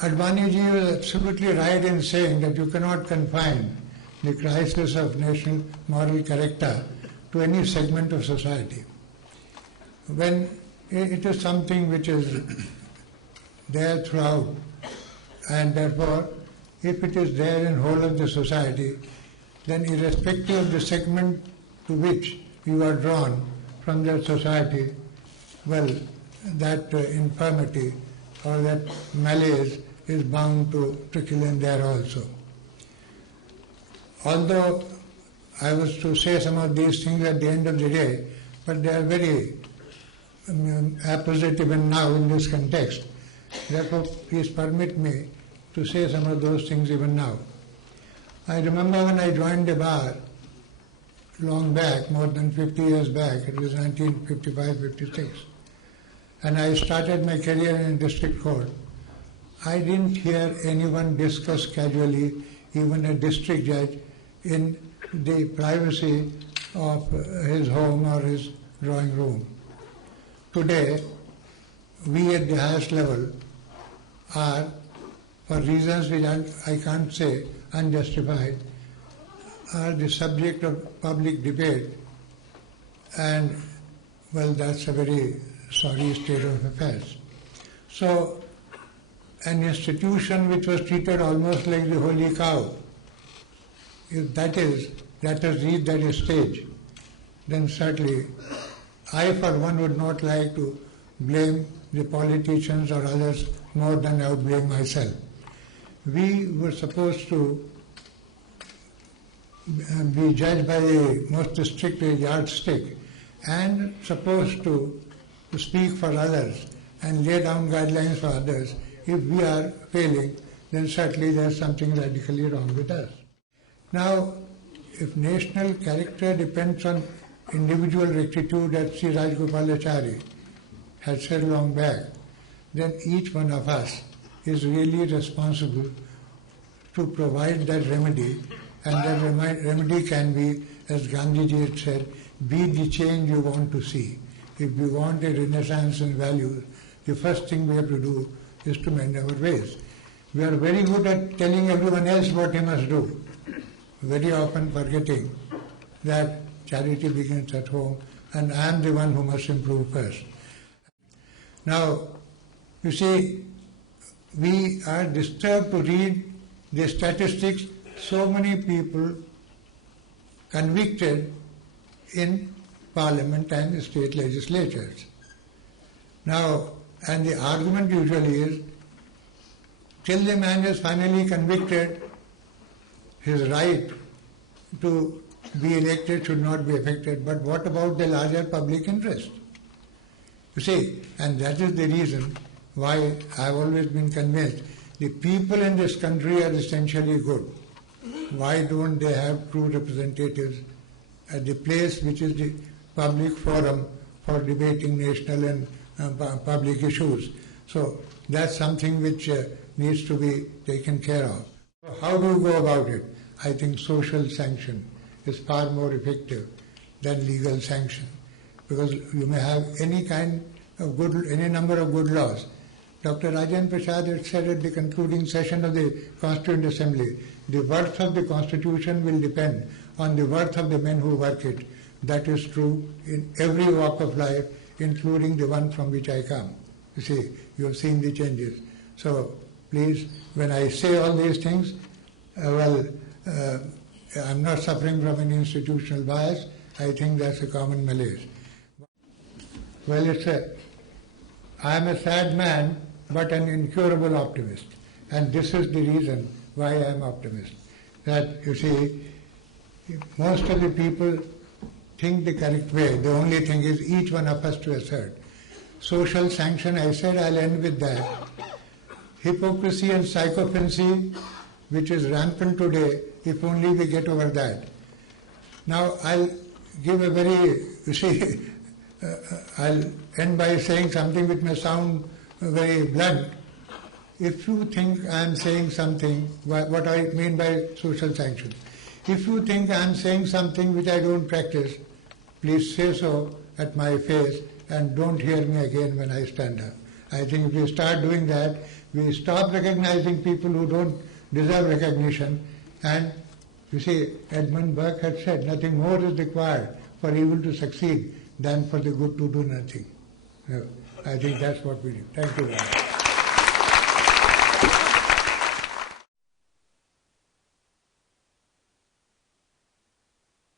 Advani ji was absolutely right in saying that you cannot confine the crisis of national moral character to any segment of society. When it is something which is there throughout, and therefore, if it is there in whole of the society, then irrespective of the segment to which you are drawn from that society, well, that infirmity or that malaise is bound to trickle in there also. Although I was to say some of these things at the end of the day, but they are very apposite even now in this context. Therefore, please permit me to say some of those things even now. I remember when I joined the bar long back, more than 50 years back, it was 1955-56, and I started my career in district court. I didn't hear anyone discuss casually, even a district judge, in the privacy of his home or his drawing room. Today, we at the highest level are, for reasons which I can't say unjustified, are the subject of public debate, and well, that's a very sorry state of affairs. So, an institution which was treated almost like the holy cow, if that has reached that stage, then certainly I for one would not like to blame the politicians or others more than I would blame myself. We were supposed to be judged by the most strict yardstick and supposed to speak for others and lay down guidelines for others. If we are failing, then certainly there is something radically wrong with us. Now, if national character depends on individual rectitude, as Sri Rajagopalachari had said long back, then each one of us is really responsible to provide that remedy, and that remedy can be, as Gandhiji had said, be the change you want to see. If we want a renaissance in values, the first thing we have to do is to mend our ways. We are very good at telling everyone else what he must do, very often forgetting that charity begins at home and I am the one who must improve first. Now, you see, we are disturbed to read the statistics, so many people convicted in Parliament and state legislatures. Now, and the argument usually is, till the man is finally convicted, his right to be elected should not be affected. But what about the larger public interest? You see, and that is the reason why I have always been convinced the people in this country are essentially good. Why don't they have true representatives at the place which is the public forum for debating national and public issues? So that's something which needs to be taken care of. How do you go about it? I think social sanction is far more effective than legal sanction, because you may have any number of good laws. Dr. Rajendra Prasad had said at the concluding session of the Constituent Assembly, the worth of the Constitution will depend on the worth of the men who work it. That is true in every walk of life, including the one from which I come. You see, you have seen the changes. So please, when I say all these things, I'm not suffering from any institutional bias. I think that's a common malaise. Well, I am a sad man, but an incurable optimist. And this is the reason why I am optimist. That, you see, most of the people think the correct way. The only thing is each one of us to assert. Social sanction, I said, I'll end with that. Hypocrisy and sycophancy, which is rampant today, if only we get over that. Now, I'll give a very, you see, I'll end by saying something which may sound very blunt. If you think I'm saying something, what I mean by social sanction, if you think I'm saying something which I don't practice, please say so at my face and don't hear me again when I stand up. I think if we start doing that, we stop recognizing people who don't deserve recognition. And you see, Edmund Burke had said, nothing more is required for evil to succeed than for the good to do nothing. I think that's what we do. Thank you very much.